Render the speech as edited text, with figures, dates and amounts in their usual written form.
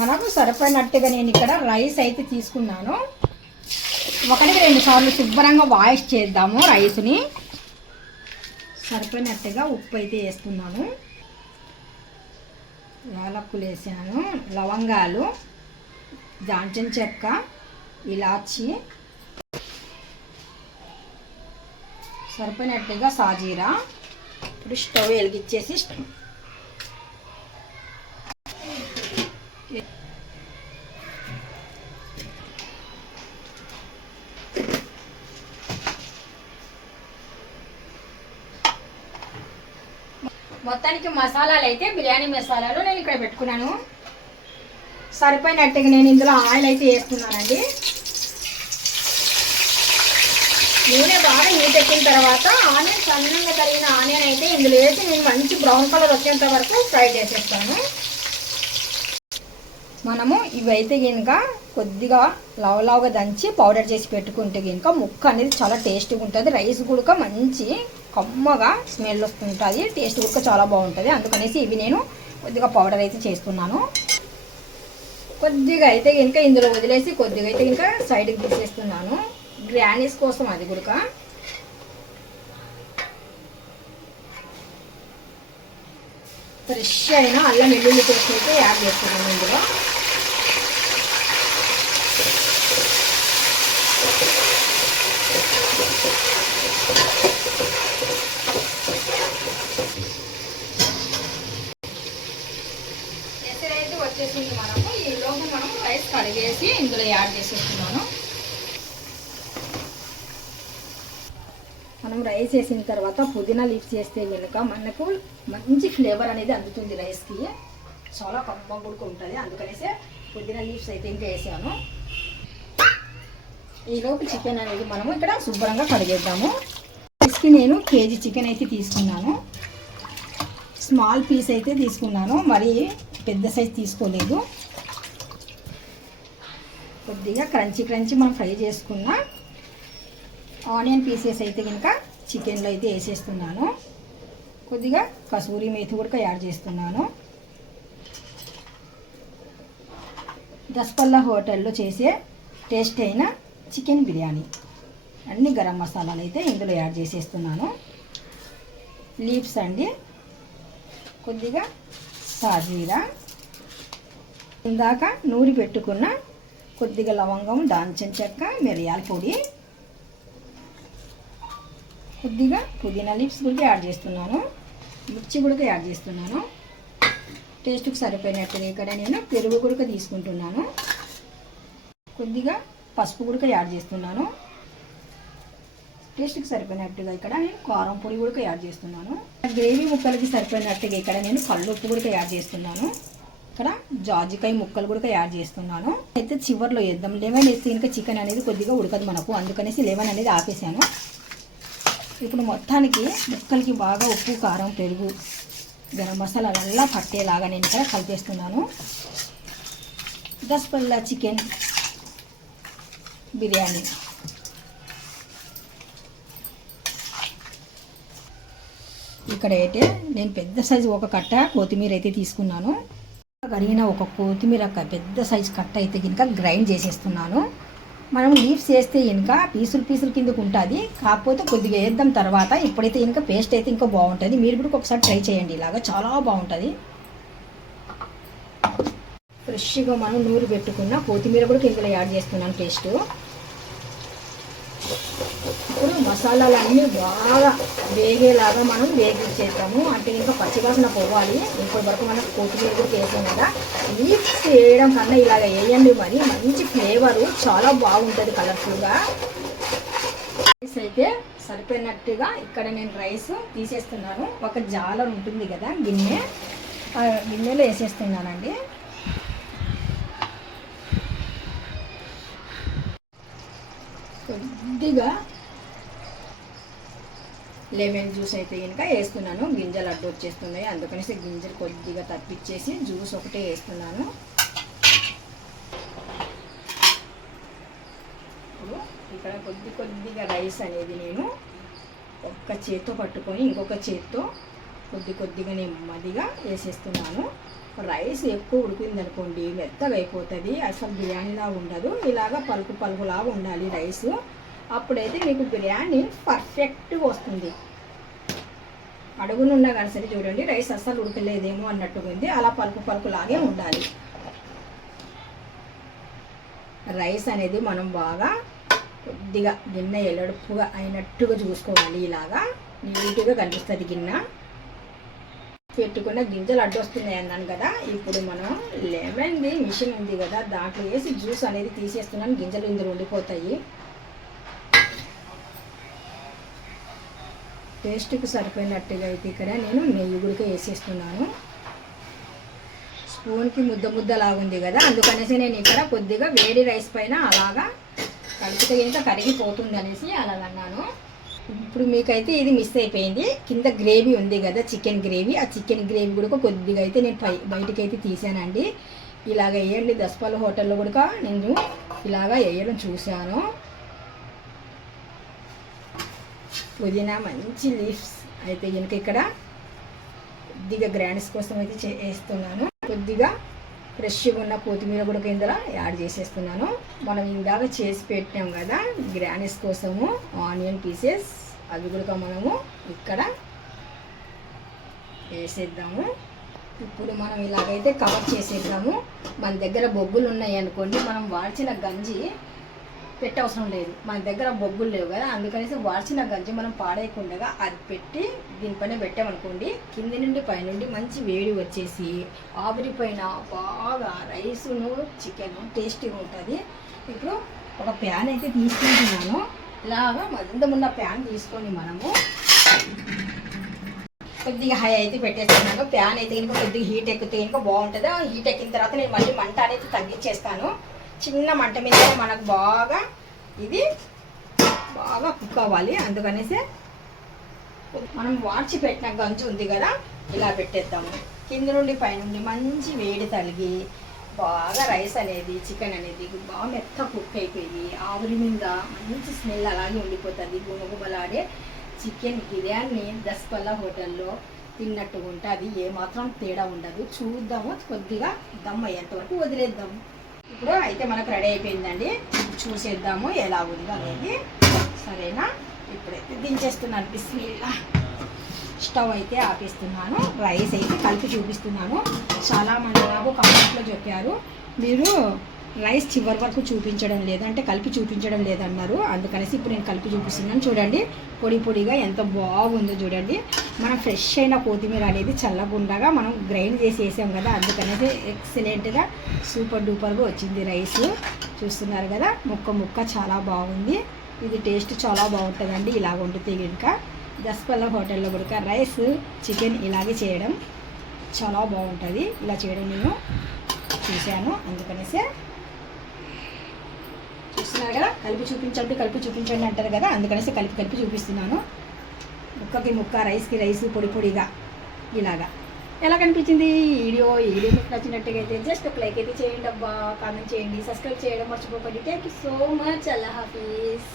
మనకు సరిపోయినట్టుగా నేను ఇక్కడ రైస్ అయితే తీసుకున్నాను. 1-2 సార్లు శుభ్రంగా వాష్ చేద్దాము రైస్ని. సరిపోయినట్టుగా ఉప్పు అయితే వేస్తున్నాను, యాలక్కులు వేసాను, లవంగాలు, దాల్చిన చెక్క, ఇలాచి, సరిపోయినట్టుగా సాజీరా. ఇప్పుడు స్టవ్ వెలిగించేసి మొత్తానికి మసాలాలు అయితే బిర్యానీ మసాలాలు నేను ఇక్కడ పెట్టుకున్నాను. సరిపోయినట్టుగా నేను ఇందులో ఆయిల్ అయితే వేస్తున్నానండి. నూనె బాగా హీట్ ఎక్కిన తర్వాత ఆనియన్, సన్నగా తరిగిన ఆనియన్ అయితే ఇందులో వేసి నేను మంచి బ్రౌన్ కలర్ వచ్చేంత వరకు ఫ్రై చేసేస్తాను. మనము ఇవైతే కనుక కొద్దిగా లావుగా దంచి పౌడర్ చేసి పెట్టుకుంటే కనుక ముక్క అనేది చాలా టేస్ట్గా ఉంటుంది. రైస్ కూడా మంచి కమ్మగా స్మెల్ వస్తుంటుంది, టేస్ట్ కూడా చాలా బాగుంటుంది. అందుకనేసి ఇవి నేను కొద్దిగా పౌడర్ అయితే చేస్తున్నాను. కొద్దిగా అయితే కనుక ఇందులో వదిలేసి కొద్దిగా అయితే కనుక సైడ్కి తీసేస్తున్నాను, గ్రానీస్ కోసం. అది కూడా ఫ్రెష్ అయిన అల్లం వెల్లుల్లి పేస్ట్ అయితే యాడ్ చేస్తున్నాను ఇందులో. ఎసరైతే వచ్చేసింది. మనము ఈలోపు మనం రైస్ కడిగేసి ఇందులో యాడ్ చేసేస్తున్నాను. మనం రైస్ వేసిన తర్వాత పుదీనా లీవ్స్ వేస్తే కనుక మనకు మంచి ఫ్లేవర్ అనేది అందుతుంది రైస్కి, చాలా కమ్మగా కూడా ఉంటుంది. అందుకనేసి పుదీనా లీవ్స్ అయితే ఇంకా వేసాను. ఈలోపు చికెన్ అనేది మనము ఇక్కడ శుభ్రంగా కడిగేద్దాము. రైస్కి నేను కేజీ చికెన్ అయితే తీసుకున్నాను. స్మాల్ పీస్ అయితే తీసుకున్నాను, మరి పెద్ద సైజ్ తీసుకోలేదు. కొద్దిగా క్రంచీ మనం ఫ్రై చేసుకున్న ఆనియన్ పీసెస్ అయితే కనుక చికెన్లో అయితే వేసేస్తున్నాను. కొద్దిగా కసూరి మేతి కూడా యాడ్ చేస్తున్నాను. దస్పల్లా హోటల్లో చేసే టేస్ట్ అయిన చికెన్ బిర్యానీ అన్ని గరం మసాలాలు అయితే ఇందులో యాడ్ చేసేస్తున్నాను. లీవ్స్ అండి, కొద్దిగా సాజీరా, ఇందాక నూరి పెట్టుకున్న కొద్దిగా లవంగం, దాల్చిన చెక్క, మిరియాల పొడి, కొద్దిగా పుదీనా లీవ్స్ కూడా యాడ్ చేస్తున్నాను, మిర్చి కూడా యాడ్ చేస్తున్నాను. టేస్ట్కి సరిపోయినట్టుగా ఇక్కడ నేను పెరుగు కూడా తీసుకుంటున్నాను. కొద్దిగా పసుపు కూడా యాడ్ చేస్తున్నాను. టేస్ట్కి సరిపోయినట్టుగా ఇక్కడ నేను కారం పొడి కూడా యాడ్ చేస్తున్నాను. గ్రేవీ ముక్కలకి సరిపోయినట్టుగా ఇక్కడ నేను కల్లుప్పు కూడా యాడ్ చేస్తున్నాను. ఇక్కడ జాజికాయ ముక్కలు కూడా యాడ్ చేస్తున్నాను. అయితే చివర్లో వేద్దాం. లెమన్ వేస్తే ఇంకా చికెన్ అనేది కొద్దిగా ఉడకదు మనకు, అందుకనేసి లెమన్ అనేది ఆపేసాను. ఇప్పుడు మొత్తానికి ముక్కలకి బాగా ఉప్పు, కారం, పెరుగు, గరం మసాలా అలా పట్టేలాగా నేను ఇక్కడ కలిపేస్తున్నాను. దస్పల్లా చికెన్ బిర్యానీ. ఇక్కడైతే నేను పెద్ద సైజు ఒక కట్ట కొత్తిమీర అయితే తీసుకున్నాను. కడిగిన ఒక కొత్తిమీర పెద్ద సైజు కట్ట అయితే కనుక గ్రైండ్ చేసేస్తున్నాను. మనం లీవ్స్ వేస్తే ఇంకా పీసులు కిందకు ఉంటుంది, కాకపోతే కొద్దిగా వేద్దాం తర్వాత. ఇప్పుడైతే ఇంకా పేస్ట్ అయితే ఇంకా బాగుంటుంది. మీరు కూడా ఒకసారి ట్రై చేయండి, ఇలాగా చాలా బాగుంటుంది. ఫ్రెష్గా మనం నూరు పెట్టుకున్న కొత్తిమీర కూడా ఇందులో యాడ్ చేస్తున్నాను పేస్ట్. ఇప్పుడు మసాలాలన్నీ బాగా వేగేలాగా మనం వేగించేద్దాము. అంటే ఇంకా పచ్చివాసన పోవాలి. ఇప్పటి వరకు మనం కొత్తిమీర కూడా వేసాం కదా, లీవ్స్ వేయడం కన్నా ఇలాగ వేయండి, మరి మంచి ఫ్లేవరు చాలా బాగుంటుంది కలర్ఫుల్గా. రైస్ అయితే సరిపోయినట్టుగా ఇక్కడ నేను రైస్ తీసేస్తున్నాను. ఒక జాలర్ ఉంటుంది కదా గిన్నె, గిన్నెలో వేసేస్తున్నానండి. కొద్దిగా లెమన్ జ్యూస్ అయితే కనుక వేస్తున్నాను. గింజలు అడ్డు వచ్చేస్తున్నాయి, అందుకనేసి గింజలు కొద్దిగా తప్పించేసి జ్యూస్ ఒకటే వేస్తున్నాను. ఇప్పుడు ఇక్కడ కొద్దిగా రైస్ అనేది నేను ఒక్క చేత్తో పట్టుకొని ఇంకొక చేత్తో కొద్దిగా నెమ్మదిగా వేసేస్తున్నాను. రైస్ ఎక్కువ ఉడికింది అనుకోండి మెత్తగా అయిపోతుంది, అసలు బిర్యానీలా ఉండదు. ఇలాగా పలుకు పలుకులాగా ఉండాలి రైస్, అప్పుడైతే మీకు బిర్యానీ పర్ఫెక్ట్గా వస్తుంది. అడుగునున్నా కానీ సరే చూడండి రైస్ అస్సలు ఉడకలేదేమో అన్నట్టుగా ఉంది, అలా పలుకు పలుకులాగే ఉండాలి. రైస్ అనేది మనం బాగా కొద్దిగా గిన్నె ఎల్లడుపుగా అయినట్టుగా చూసుకోవాలి. ఇలాగా నీట్గా కనిపిస్తుంది గిన్నె. పెట్టుకున్న గింజలు అడ్డొస్తున్నాయి అన్నాను కదా, ఇప్పుడు మనం లెమన్ది మిషన్ ఉంది కదా దాంట్లో వేసి జ్యూస్ అనేది తీసేస్తున్నాను, గింజలు ఇందులో ఉండిపోతాయి. టేస్ట్కి సరిపోయినట్టుగా అయితే ఇక్కడ నేను నెయ్యి గుడిక వేసేస్తున్నాను. స్పూన్కి ముద్ద ముద్దలాగుంది కదా, అందుకనేసి నేను ఇక్కడ కొద్దిగా వేడి రైస్ పైన అలాగా కలిపితే ఇంకా కరిగిపోతుంది అనేసి అలాగన్నాను. ఇప్పుడు మీకైతే ఇది మిస్ అయిపోయింది, కింద గ్రేవీ ఉంది కదా చికెన్ గ్రేవీ, ఆ చికెన్ గ్రేవీ కూడా కొద్దిగా అయితే నేను బయటకైతే తీసానండి. ఇలాగ వేయండి, దస్పాల హోటల్లో కూడా నేను ఇలాగ వేయడం చూశాను. పుదీనా మంచి లీవ్స్ అయితే కనుక ఇక్కడ కొద్దిగా గ్రాండ్స్ కోసం అయితే వేస్తున్నాను. కొద్దిగా ఫ్రెష్గా ఉన్న కొత్తిమీర కూడా ఇందులో యాడ్ చేసేస్తున్నాను. మనం ఇందాక చేసి పెట్టాం కదా గ్రానీస్ కోసము ఆనియన్ పీసెస్, అవి కూడా మనము ఇక్కడ వేసేద్దాము. ఇప్పుడు మనం ఇలాగైతే కవర్ చేసేద్దాము. మన దగ్గర బొగ్గులు ఉన్నాయి అనుకోండి, మనం వాడిచిన గంజి పెట్టవసరం లేదు, మన దగ్గర బొగ్గులు లేవు కదా, అందుకనేసి వాడిచిన గంజి మనం పాడేయకుండా అది పెట్టి దీనిపైన పెట్టామనుకోండి, కింది నుండి పైనుండి మంచి వేడి వచ్చేసి ఆవిరిపైన బాగా రైసును చికెన్ టేస్టీగా ఉంటుంది. ఇప్పుడు ఒక ప్యాన్ అయితే తీసుకుంటున్నాను, ఇలాగా మందమున్న ప్యాన్ తీసుకొని మనము కొద్దిగా హై అయితే పెట్టేస్తున్నాను. ప్యాన్ అయితే కనుక కొద్దిగా హీట్ ఎక్కితే కనుక బాగుంటుంది. హీట్ ఎక్కిన తర్వాత నేను మళ్ళీ మంట అనేది తగ్గించేస్తాను. చిన్న మంట మీద మనకు బాగా ఇది బాగా కుక్ అవ్వాలి, అందుకనేసి మనం వాడ్చి పెట్టిన గంజు ఉంది కదా ఇలా పెట్టేద్దాము. కింద నుండి పైనుండి మంచి వేడి తలిగి బాగా రైస్ అనేది చికెన్ అనేది బాగా మెత్త కుక్ అయిపోయి ఆవిరి మీద మంచి స్మెల్ అలాగే ఉండిపోతుంది. గుమగుమలాడే చికెన్ బిర్యానీ దస్పల్ల హోటల్లో తిన్నట్టుగా ఉంటుంది, ఏమాత్రం తేడా ఉండదు. చూద్దాము, కొద్దిగా దమ్ అయ్యేంత వరకు వదిలేద్దాము. ఇప్పుడు అయితే మనకు రెడీ అయిపోయిందండి, చూసేద్దాము ఎలా ఉందో అనేది. సరేనా, ఇప్పుడైతే దించేస్తున్నాను. బిస్మిల్లా. స్టవ్ అయితే ఆపేస్తున్నాను, రైస్ అయితే కలిపి చూపిస్తున్నాను. చాలామంది నాకు కామెంట్లో చెప్పారు మీరు రైస్ చివరి వరకు చూపించడం లేదంటే కలిపి చూపించడం లేదన్నారు, అందుకనేసి ఇప్పుడు నేను కలిపి చూపిస్తున్నాను. చూడండి పొడి పొడిగా ఎంత బాగుందో చూడండి. మనం ఫ్రెష్ అయిన కొత్తిమీర అనేది చల్లగుండగా మనం గ్రైండ్ చేసి వేసాం కదా, అందుకనేసి ఎక్సలెంట్గా సూపర్ డూపర్గా వచ్చింది రైస్. చూస్తున్నారు కదా, ముక్క ముక్క చాలా బాగుంది. ఇది టేస్ట్ చాలా బాగుంటుందండి ఇలా వండితే కనుక. దస్పల్ల హోటల్లో కూడా రైస్ చికెన్ ఇలాగే చేయడం చాలా బాగుంటుంది. ఇలా చేయడం నేను చూశాను, అందుకనేసి చూస్తున్నారు కదా. కలిపి చూపించండి అంటారు కదా, అందుకనేసి కలిపి చూపిస్తున్నాను. ముక్కకి ముక్క, రైస్కి రైస్, పొడి పొడిగా ఇలాగా. ఎలా కనిపించింది ఈ వీడియో మీకు నచ్చినట్టుగా అయితే జస్ట్ ఒక లైక్ అయితే చేయండి అబ్బా, కామెంట్ చేయండి, సబ్స్క్రైబ్ చేయడం మర్చిపోకండి. Thank you so much. Allah Hafeez.